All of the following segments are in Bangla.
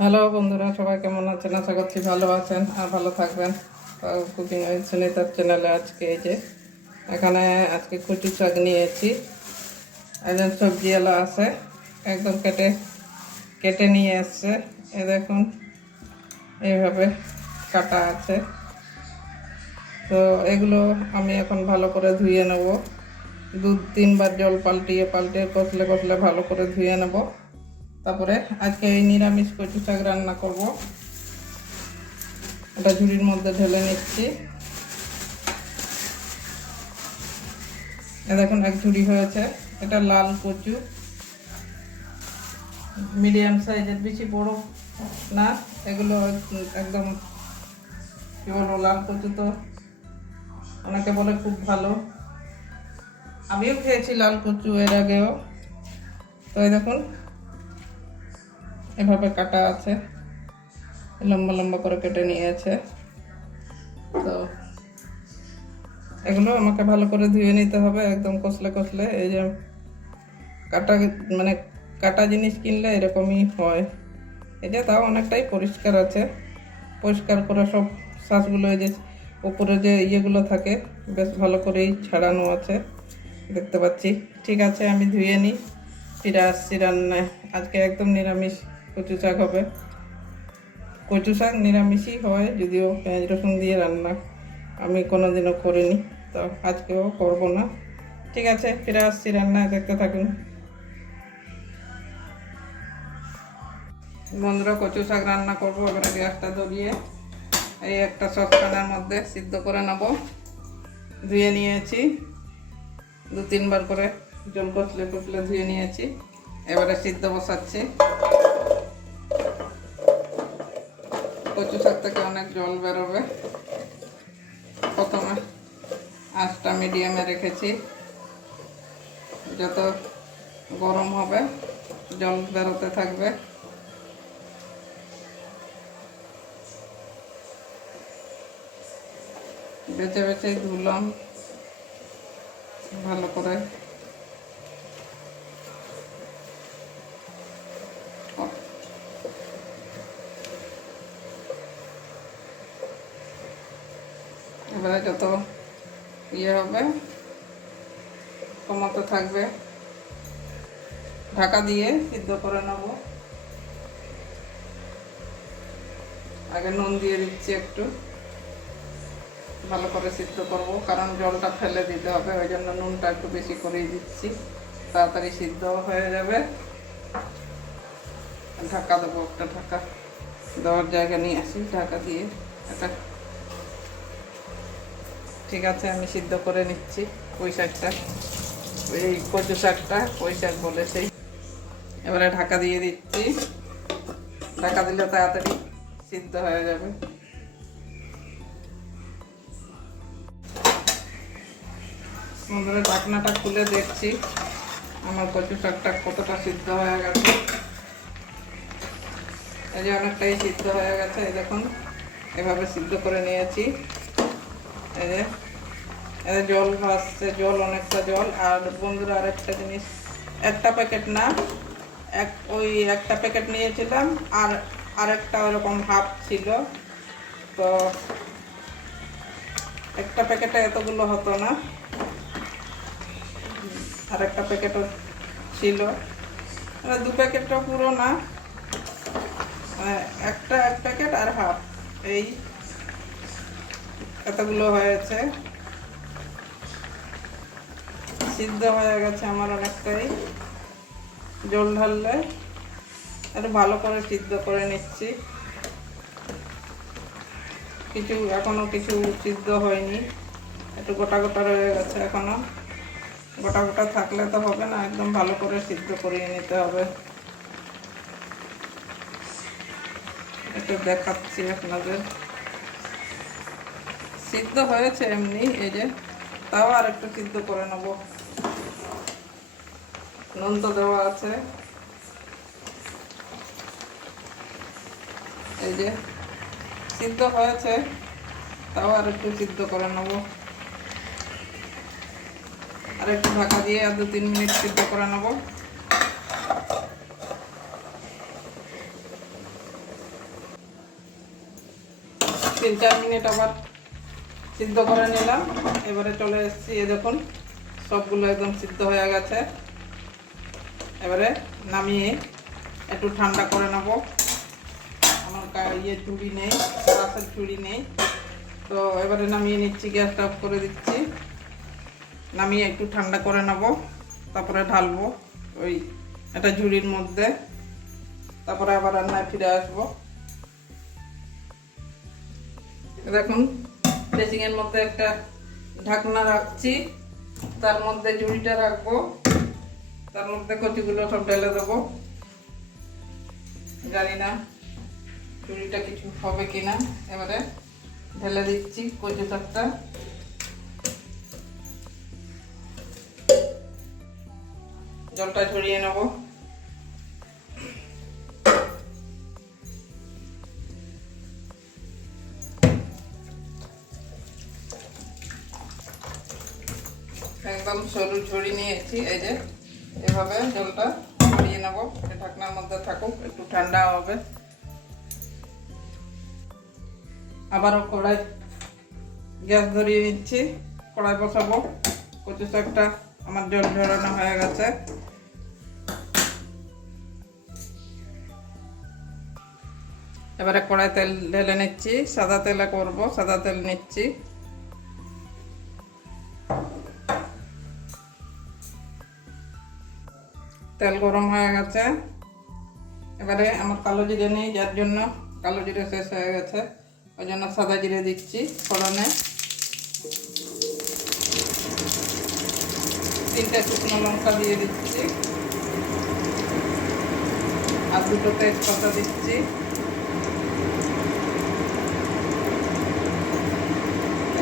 হ্যালো বন্ধুরা, সবাই কেমন আছেন? আশা করছি ভালো আছেন আর ভালো থাকবেন। কুকিং সুনিতার চ্যানেলে আজকে এই যে, এখানে আজকে কুচি শাক নিয়েছি। একজন সবজিওয়ালা আছে, একদম কেটে কেটে নিয়ে এসছে। এ দেখুন, এইভাবে কাটা আছে। তো এগুলো আমি এখন ভালো করে ধুয়ে নেব। দু তিনবার জল পাল্টিয়ে পাল্টিয়ে কষলে কষলে ভালো করে ধুয়ে নেব। তারপরে আজকে এই নিরামিষ কচু শাক রান্না করব। এটা ঝুড়ির মধ্যে ঢেলে নিচ্ছি। দেখুন, এক ঝুড়ি হয়েছে। এটা লাল কচু। মিডিয়াম সাইজের, বেশি বড় না। এগুলো একদম কি বলব, লাল কচু তো অনেকে বলে খুব ভালো। আমিও খেয়েছি লাল কচু এর আগেও। তো দেখুন এভাবে কাটা আছে। লম্বা লম্বা করে কেটে নিয়েছে। তো এগুলো আমাকে ভালো করে ধুয়ে নিতে হবে, একদম কষলে কষলে। এই যে কাটা মানে কাটা জিনিস কিনলে এরকমই হয়। এটা তাও অনেকটাই পরিষ্কার আছে। পরিষ্কার করে সব শ্বাসগুলো এই যে উপরে যে ইয়েগুলো থাকে, বেশ ভালো করেই ছাড়ানো আছে। দেখতে পাচ্ছি। ঠিক আছে, আমি ধুয়ে নিই। ফিরে আসছি রান্নায়। আজকে একদম নিরামিষ। কচু শাক হবে। কচু শাক নিরামিষই হয়, যদিও পেঁয়াজ রসুন দিয়ে রান্না আমি কোনোদিনও করিনি, তো আজকেও করব না। ঠিক আছে, ফিরে আসছি রান্না দেখতে থাকুন। বন্ধুরা, কচু শাক রান্না করব, এবারে গ্যাসটা ধরিয়ে এই একটা সসপ্যানের মধ্যে সিদ্ধ করে নেব। ধুয়ে নিয়েছি দু তিনবার করে জল কষলে কষলে ধুয়ে নিয়েছি, এবারে সিদ্ধ বসাচ্ছি। কচু শাক থেকে অনেক জল বেরোবে। প্রথমে আঁচটা মিডিয়ামে রেখেছি। যত গরম হবে, জল বেরোতে থাকবে। বেছে বেছে ধুলাম, ভালো করে এবারে যত ইয়ে হবে কমাতে থাকবে, ঢাকা দিয়ে সিদ্ধ করে নেব। আগে নুন দিয়ে দিচ্ছি একটু, ভালো করে সিদ্ধ করব, কারণ জলটা ফেলে দিতে হবে, ওই জন্য নুনটা একটু বেশি করেই দিচ্ছি। তাড়াতাড়ি সিদ্ধ হয়ে যাবে। ঢাকা দেবো একটা ঢাকা, দেওয়ার জায়গা নিয়ে আসি, ঢাকা দিয়ে একটা ঠিক আছে, আমি সিদ্ধ করে নিচ্ছি পুঁই শাকটা। এই কচু শাকটা, পুঁই শাক বলে সেই। এবারে ঢাকা দিয়ে দিচ্ছি। ঢাকা দিলে তাড়াতাড়ি সিদ্ধ হয়ে যাবে। বন্ধুরা, ঢাকনাটা খুলে দেখছি। আমার কচু শাকটা কতটা সিদ্ধ হয়ে গেছে। এই যে অনেকটাই সিদ্ধ হয়ে গেছে, এই দেখুন। এভাবে সিদ্ধ করে নিয়েছি। জল ভাসছে, জল, অনেকটা জল। আর বন্ধুরা, আরেকটা জিনিস, একটা প্যাকেট না, এক, ওই একটা প্যাকেট নিয়েছিলাম, আর আরেকটা ওরকম হাফ ছিল। তো একটা প্যাকেটে এতগুলো হতো না। আর একটা প্যাকেটও ছিল। দু প্যাকেটটা পুরো না একটা, এক প্যাকেট আর হাফ। এই এতগুলো হয়েছে? সিদ্ধ হয়ে গেছে আমার অনেকটাই। জল ঢাললে একটু ভালো করে সিদ্ধ করে নিচ্ছি। কিছু, এখনও কিছু সিদ্ধ হয়নি। একটু গোটা গোটা রয়ে গেছে এখনও। গোটা গোটা থাকলে তো হবে না, একদম ভালো করে সিদ্ধ করিয়ে নিতে হবে। একটু দেখাচ্ছি আপনাদের। সিদ্ধ হয়েছে এমনি, এই যে তাও আর একটু সিদ্ধ করে নেব। নুন তো দেওয়া আছে। এই যে সিদ্ধ হয়েছে, তাও আর একটু সিদ্ধ করে নেব। আর একটু ঢাকা দিয়ে আর দু তিন মিনিট সিদ্ধ করে নেব। তিন চার মিনিট আবার সিদ্ধ করে নিলাম। এবারে চলে এসেছি এ দেখুন, সবগুলো একদম সিদ্ধ হয়ে গেছে। এবারে নামিয়ে একটু ঠান্ডা করে নেব। আমার ইয়ে চুড়ি নেই, গ্লাসের চুড়ি নেই। তো এবারে নামিয়ে নিচ্ছি, গ্যাসটা অফ করে দিচ্ছি। নামিয়ে একটু ঠান্ডা করে নেব, তারপরে ঢালবো ওই একটা ঝুড়ির মধ্যে। তারপরে আবার রান্নায় ফিরে আসব। দেখুন বেসিংয়ের মধ্যে একটা ঢাকনা রাখছি। তার মধ্যে ঝুড়িটা রাখব। তার মধ্যে কচিগুলো সব ঢেলে দেবো। জানি না ঝুড়িটা কিছু হবে কিনা। এবারে ঢেলে দিচ্ছি কচু শাকটা। জলটা ঝরিয়ে নেব। একদম সরু ঝরি নিয়েছি, এই যে। এভাবে জলটা ছড়িয়ে নেব। ঢাকনার মধ্যে থাকুক, একটু ঠান্ডা হবে। আবারও কড়াই গ্যাস ধরিয়ে নিচ্ছি। কড়াই বসাবো। কচু শাকটা আমার জল ঝরানো হয়ে গেছে। এবারে কড়াই তেল ঢেলে নিচ্ছি। সাদা তেলে করব, সাদা তেল নিচ্ছি। তেল গরম হয়ে গেছে। এবারে আমার কালো জিরে নেই, যার জন্য কালো জিরে শেষ হয়ে গেছে। ওই জন্য সাদা জিরে দিচ্ছি ফোড়নে। তিনটে শুকনো লঙ্কা দিয়ে দিচ্ছি। আর দুটো তেজপাতা দিচ্ছি।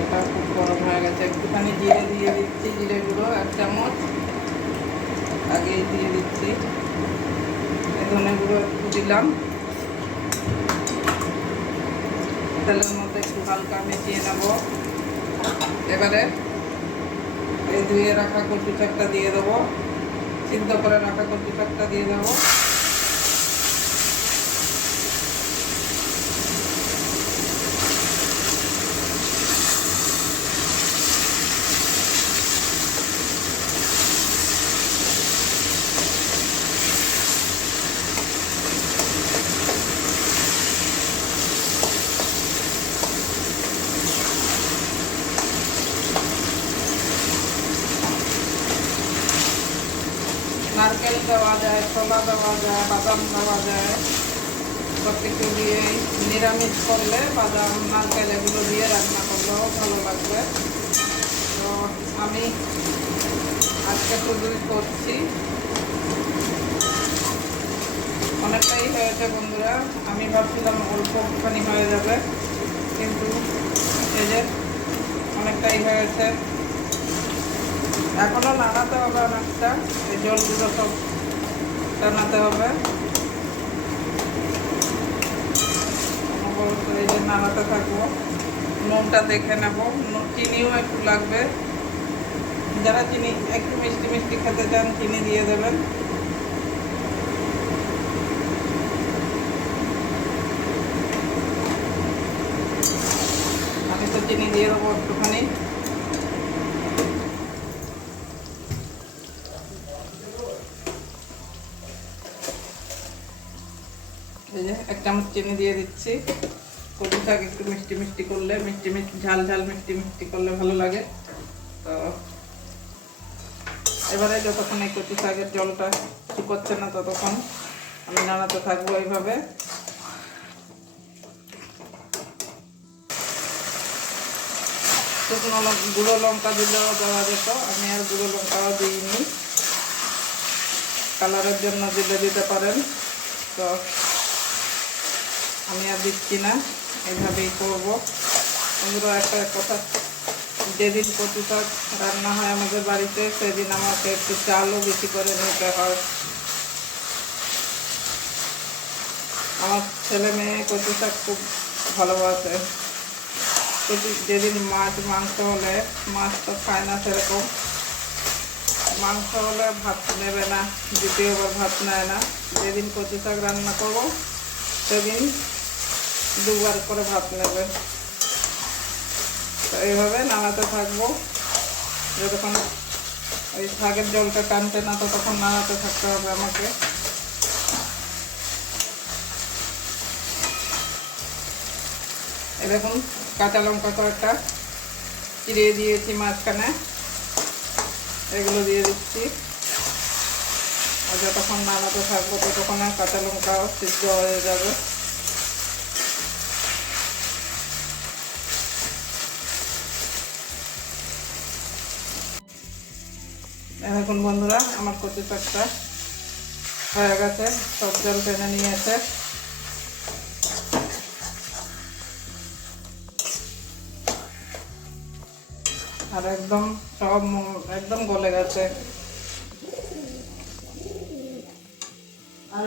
এটা খুব গরম হয়ে গেছে। একটুখানি জিরে দিয়ে দিচ্ছি জিরে গুঁড়ো এক চামচ। আগেই দিয়ে দিচ্ছি। এই ধনে গুঁড়ো একটু দিলাম। তেলের মধ্যে একটু হালকা মিশিয়ে নেব। এবারে এই ধুয়ে রাখা কচু শাকটা দিয়ে দেবো। সিদ্ধ করে রাখা কচু শাকটা দিয়ে দেবো নারকেল দেওয়া যায়, ছোলা দেওয়া যায়, বাদাম দেওয়া যায় সব কিছু দিয়ে নিরামিষ করলে বাদাম, নারকেল এগুলো দিয়ে রান্না করলেও ভালো লাগবে। তো আমি আজকে শুধুই করছি। অনেকটাই হয়েছে বন্ধুরা, আমি ভাবছিলাম অল্প একটুখানি হয়ে যাবে, কিন্তু যে অনেকটাই হয়েছে। এখনও নাড়াতে হবে অনেকটা, এই জলগুলো সব টানাতে হবে। এই যে নাড়াতে থাকব, নুনটা দেখে নেব। চিনিও একটু লাগবে। যারা চিনি, একটু মিষ্টি মিষ্টি খেতে চান, চিনি দিয়ে দেবেন। আমি তো চিনি দিয়ে দেবো একটুখানি। এই যে এক চামচ চিনি দিয়ে দিচ্ছি। কচু শাক একটু মিষ্টি মিষ্টি করলে, মিষ্টি মিষ্টি, ঝাল ঝাল মিষ্টি মিষ্টি করলে ভালো লাগে। তো এবারে যতক্ষণ এই কচু শাকের জলটা শুকোচ্ছে না ততক্ষণ আমি নাড়াতে থাকব এইভাবে। শুকনো গুঁড়ো লঙ্কা দিলেও দেওয়া যেত, আমি আর গুঁড়ো লঙ্কাও দিইনি। কালারের জন্য দিলে দিতে পারেন। তো আমি আর দিচ্ছি না এইভাবেই করব। বন্ধুরা, একটা কথা, যেদিন কচু শাক রান্না হয় আমাদের বাড়িতে, সেদিন আমাকে একটু চালও বেশি করে নিতে হয়। আমার ছেলে মেয়ে কচু শাক খুব ভালোবাসে। কচু যেদিন মাছ, মাংস হলে, মাছ তো খায় না সেরকম। মাংস হলে ভাত নেবে না, দ্বিতীয়বার ভাত নেয় না। যেদিন কচু শাক রান্না করব সেদিন দুবার করে ভাত নেবে। তো এইভাবে নাড়াতে থাকব। যতক্ষণ ওই শাকের জলটা টানতে না ততক্ষণ নাড়াতে থাকতে হবে আমাকে। এরকম কাঁচা লঙ্কা কয়েকটা চিড়িয়ে দিয়েছি মাঝখানে। এগুলো দিয়ে দিচ্ছি। যতক্ষণ নাড়াতে থাকব, ততক্ষণ আর কাঁচা লঙ্কাও সিদ্ধ হয়ে যাবে। এখন বন্ধুরা, আমার কচু শাকটা হয়ে গেছে, সব জল টেনে নিয়েছে। আর একদম সব একদম গলে গেছে।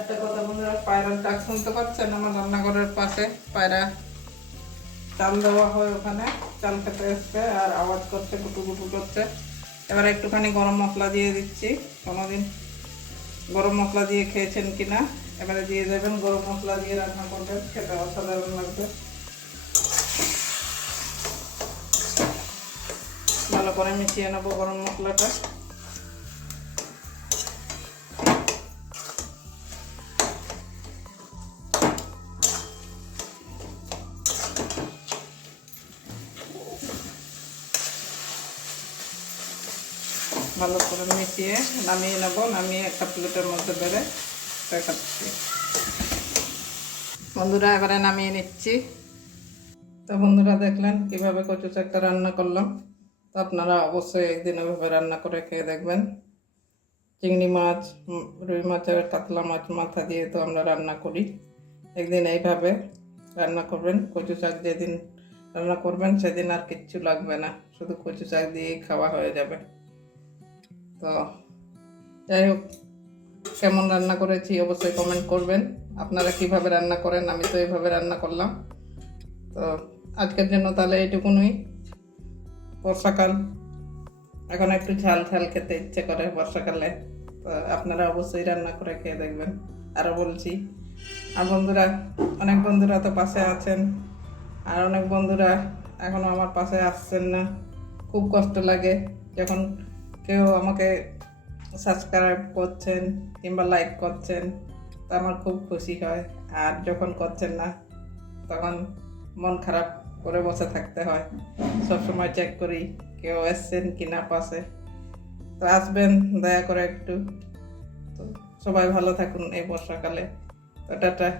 একটা কথা বন্ধুরা, পায়রার ডাক শুনতে পাচ্ছেন আমার রান্নাঘরের পাশে? পায়রা চাল দেওয়া হয় ওখানে, চাল খেতে এসছে আর আওয়াজ করছে গুটু গুটু করছে। এবার একটুখানি গরম মশলা দিয়ে দিচ্ছি। কোনোদিন গরম মশলা দিয়ে খেয়েছেন কিনা? এবারে দিয়ে দেবেন, গরম মশলা দিয়ে রান্না করবেন, খেতে অসাধারণ লাগবে। ভালো করে মিশিয়ে নেব গরম মশলাটা। ভালো করে মিশিয়ে নামিয়ে নেব। নামিয়ে একটা প্লেটের মধ্যে বেড়ে দেখাচ্ছি। বন্ধুরা, এবারে নামিয়ে নিচ্ছি। তো বন্ধুরা, দেখলেন কীভাবে কচু চাকটা রান্না করলাম। তো আপনারা অবশ্যই একদিন এভাবে রান্না করে খেয়ে দেখবেন। চিংড়ি মাছ রুই মাছের কাতলা মাছ মাথা দিয়ে তো আমরা রান্না করি। একদিন এইভাবে রান্না করবেন। কচু শাক যেদিন রান্না করবেন, সেদিন আর কিচ্ছু লাগবে না। শুধু কচু শাক দিয়েই খাওয়া হয়ে যাবে। তো যাই হোক, কেমন রান্না করেছি অবশ্যই কমেন্ট করবেন। আপনারা কীভাবে রান্না করেন, আমি তো এইভাবে রান্না করলাম। তো আজকের জন্য তাহলে এইটুকুনই বর্ষাকাল, এখন একটু ঝাল ঝাল খেতে ইচ্ছে করে বর্ষাকালে। তো আপনারা অবশ্যই রান্না করে খেয়ে দেখবেন। আরও বলছি, আর বন্ধুরা, অনেক বন্ধুরা তো পাশে আছেন, আর অনেক বন্ধুরা এখনও আমার পাশে আসছেন না। খুব কষ্ট লাগে যখন কেউ আমাকে সাবস্ক্রাইব করছেন কিংবা লাইক করছেন, তা আমার খুব খুশি হয়। আর যখন করছেন না, তখন মন খারাপ করে বসে থাকতে হয়। সবসময় চেক করি কেউ এসছেন কি না পাশে। তো আসবেন, দয়া করে একটু। তো সবাই ভালো থাকুন এই বর্ষাকালে। তো টাটা।